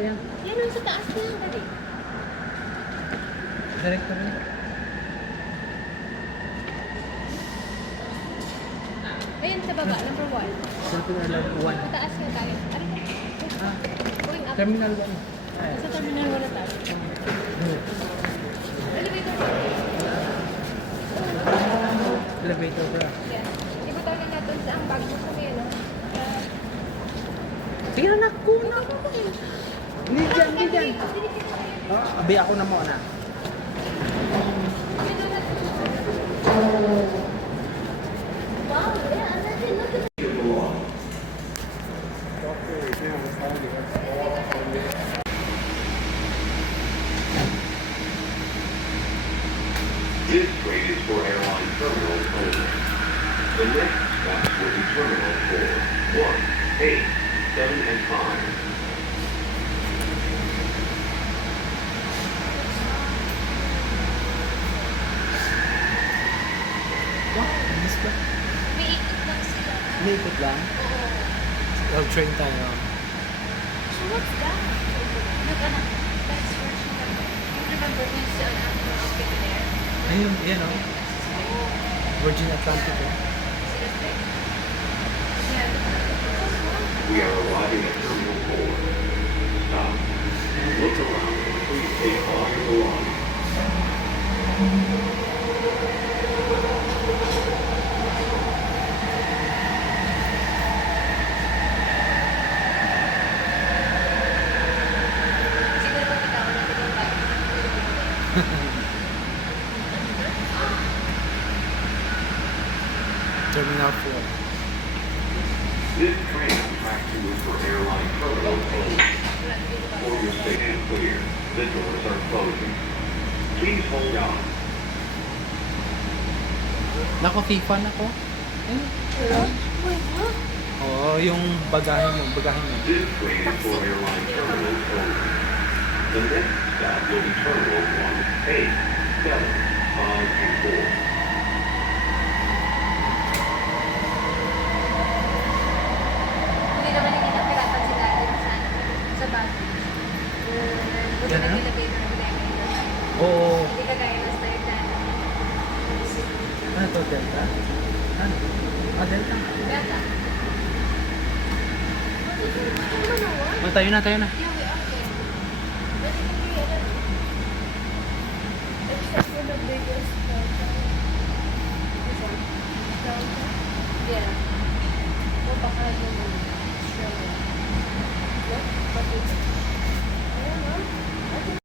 yan? Yan ang sa taas na yung galing. Director rin. Ayun sa baba, number 1. Terminal 1. Mataas nga tayo. Ano na? Ah, Going up. Terminal 1. Sa terminal 1 na tayo. Elevator 1. Elevator bra. Yes. Ibutan na natin sa ang bag mo sa may ano. Sige na, kuna. Hindi dyan, hindi dyan. Abi, ako na muna. Wow, yeah, and then look at This train is for airline terminals only. The next stops will be Terminal 4, 1, 8, 7, and 5. Wow, miss ba? may ikot lang sila. Naked lang. Oo. Train tayo. So what's that? Look, anak. That's where she went. You remember we saw an actor up in there? Ayun, yan o. Virgin Atlantic o. Yeah. We are arriving at Terminal 4. Stop. Look around and please take all your belongings. Siguro pag ikaw na yung bag. Terminal 4. This train track 2 is for airline terminals only. For your safe and clear, the doors are closing. Please hold on. Nako, FIFA na ko. Oo, yung bagahe mo, bagahe mo. This train is for airline terminals only. The next stop will be Terminal 1, 8, 7, 5, and 4. Hindi naman hindi na piratan si Daddy sa baggage. Buti Yan, na ha? elevator ang elevator. Oo. Hindi kagaya ng style Daddy. Ano to, Delta? Ano? Ah, Delta. Beta. Oh, tayo na, tayo na. Yeah, we are there. But it can be a little. Except for the biggest downtown. This one. Downtown? Yeah. O baka yung Australia. Look, but it's